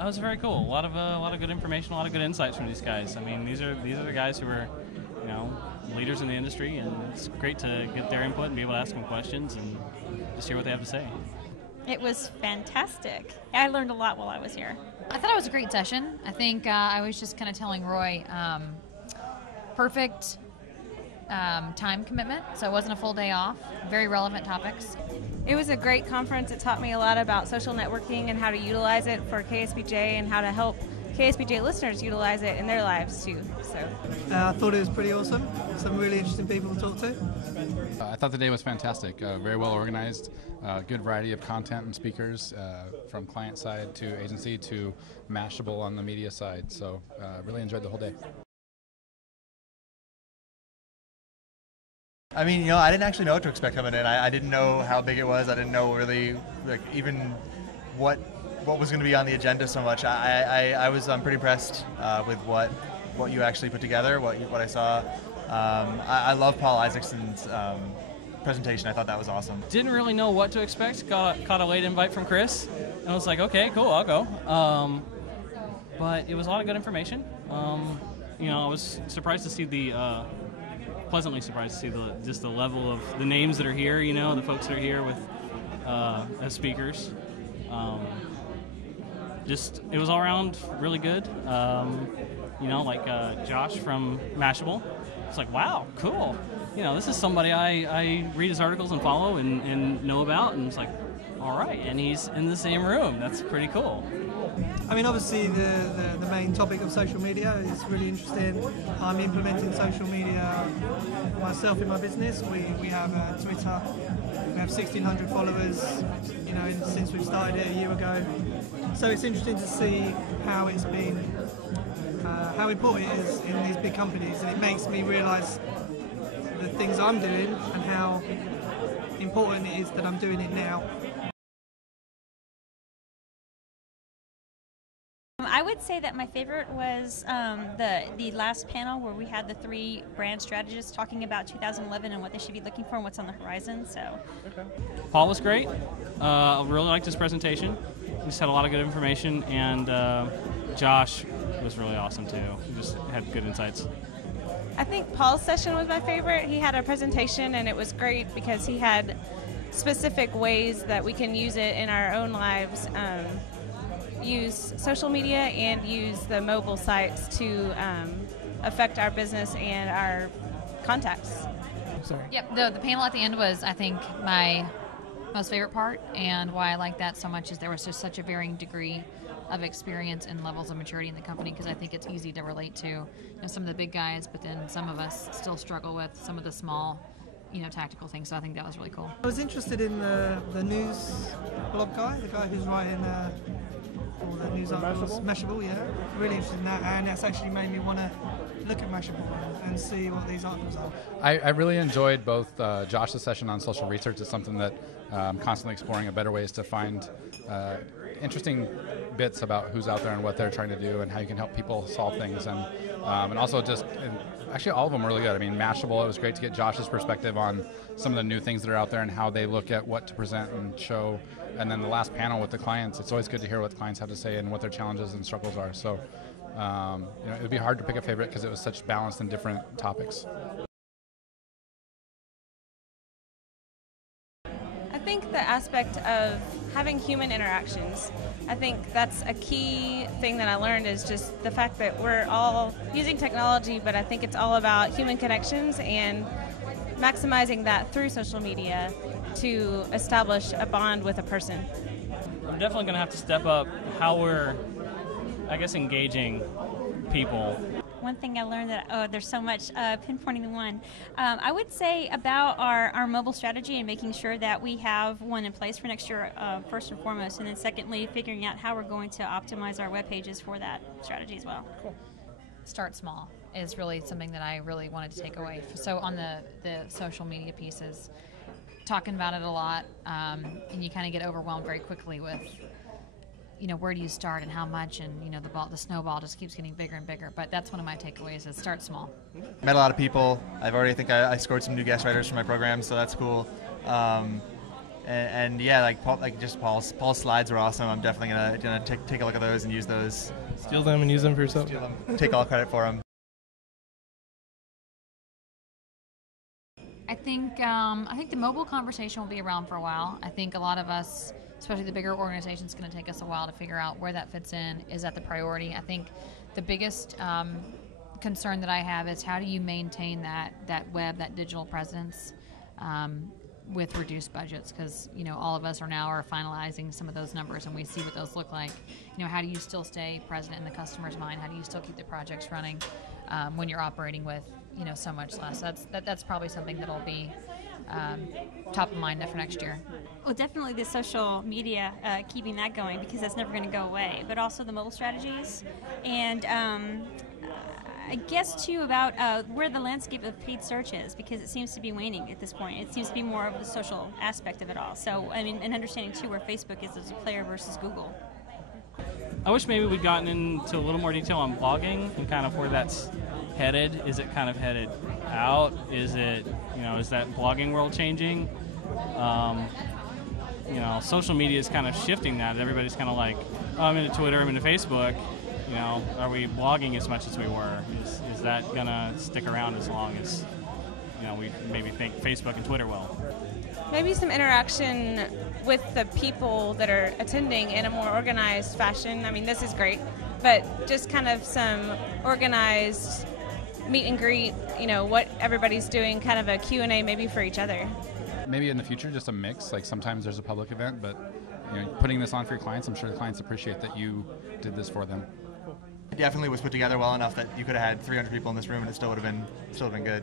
That was very cool. A lot of good information, a lot of good insights from these guys. I mean, these are the guys who are, you know, leaders in the industry, and it's great to get their input and be able to ask them questions and just hear what they have to say. It was fantastic. I learned a lot while I was here. I thought it was a great session. I think I was just kind of telling Roy, perfect time commitment, so it wasn't a full day off. Very relevant topics. It was a great conference. It taught me a lot about social networking and how to utilize it for KSBJ and how to help KSBJ listeners utilize it in their lives too. So I thought it was pretty awesome. Some really interesting people to talk to. I thought the day was fantastic. Very well organized. Good variety of content and speakers from client side to agency to Mashable on the media side. So really enjoyed the whole day. I mean, you know, I didn't actually know what to expect coming in. I didn't know how big it was. I didn't know really, like, even what was going to be on the agenda so much. I was pretty impressed with what you actually put together, what I saw. I love Paul Isakson's presentation. I thought that was awesome. Didn't really know what to expect. Caught a late invite from Chris, and I was like, okay, cool, I'll go. But it was a lot of good information. You know, I was surprised to see pleasantly surprised to see just the level of the names that are here, you know, the folks that are here with as speakers. Just, it was all around really good. You know, like Josh from Mashable. It's like, wow, cool. You know, this is somebody I read his articles and follow and know about, and it's like, all right, and he's in the same room. That's pretty cool. I mean, obviously the main topic of social media is really interesting. I'm implementing social media myself in my business. We have Twitter. We have 1,600 followers, you know, since we started it a year ago. So it's interesting to see how it's been, how important it is in these big companies, and it makes me realise the things I'm doing and how important it is that I'm doing it now. I would say that my favorite was the last panel where we had the 3 brand strategists talking about 2011 and what they should be looking for and what's on the horizon. So, Paul was great. I really liked his presentation. He just had a lot of good information, and Josh was really awesome too. He just had good insights. I think Paul's session was my favorite. He had a presentation and it was great because he had specific ways that we can use it in our own lives. Use social media and use the mobile sites to affect our business and our contacts. Sorry. Yep, the panel at the end was, I think, my most favorite part, and why I like that so much is there was just such a varying degree of experience and levels of maturity in the company, because I think it's easy to relate to, you know, some of the big guys, but then some of us still struggle with some of the small, you know, tactical things. So I think that was really cool. I was interested in the news blog guy, the guy who's writing all the news articles. Mashable, yeah. Really interested in that, and that's actually made me want to look at Mashable and see what these articles are. I really enjoyed both Josh's session on social research. It's something that I'm constantly exploring better ways to find interesting bits about who's out there and what they're trying to do and how you can help people solve things. And also just, actually all of them were really good. I mean, Mashable, it was great to get Josh's perspective on some of the new things that are out there and how they look at what to present and show. And then the last panel with the clients, it's always good to hear what the clients have to say and what their challenges and struggles are. So, you know, it would be hard to pick a favorite because it was such balanced and different topics. I think the aspect of having human interactions, I think that's a key thing that I learned, is just the fact that we're all using technology, but I think it's all about human connections and maximizing that through social media to establish a bond with a person. We're definitely going to have to step up how we're, I guess, engaging people. one thing I learned that, there's so much pinpointing the one. I would say about our mobile strategy and making sure that we have one in place for next year, first and foremost, and then secondly, figuring out how we're going to optimize our web pages for that strategy as well. Cool. Start small is really something that I really wanted to take away. So on the social media pieces, talking about it a lot, and you kind of get overwhelmed very quickly with, where do you start and how much, and the snowball just keeps getting bigger and bigger. But that's one of my takeaways: is start small. Met a lot of people. I think I scored some new guest writers for my program, so that's cool. and yeah, like Paul's slides are awesome. I'm definitely gonna take a look at those and use those. Steal them and use them for yourself. Steal them. Take all credit for them. I think the mobile conversation will be around for a while. I think a lot of us, especially the bigger organizations, going to take us a while to figure out where that fits in. Is that the priority? I think the biggest concern that I have is how do you maintain that web, that digital presence with reduced budgets? Because all of us are finalizing some of those numbers, and we see what those look like. How do you still stay present in the customer's mind? How do you still keep the projects running when you're operating with so much less? That's probably something that'll be top of mind for next year. Well, definitely the social media, keeping that going, because that's never going to go away. But also the mobile strategies, and I guess too about where the landscape of paid search is, because it seems to be waning at this point. It seems to be more of the social aspect of it all. So and understanding too where Facebook is as a player versus Google. I wish maybe we'd gotten into a little more detail on blogging and kind of where that's headed. Is it kind of headed out? Is it, is that blogging world changing? Social media is kind of shifting that. Everybody's kind of like, oh, I'm into Twitter, I'm into Facebook. Are we blogging as much as we were? Is that going to stick around as long as, we maybe think Facebook and Twitter will? Maybe some interaction with the people that are attending in a more organized fashion. I mean, this is great, but just kind of some organized meet and greet, what everybody's doing, kind of a Q&A maybe for each other. Maybe in the future, just a mix. Like sometimes there's a public event, but putting this on for your clients, I'm sure the clients appreciate that you did this for them. It definitely was put together well enough that you could have had 300 people in this room and it still would have been good.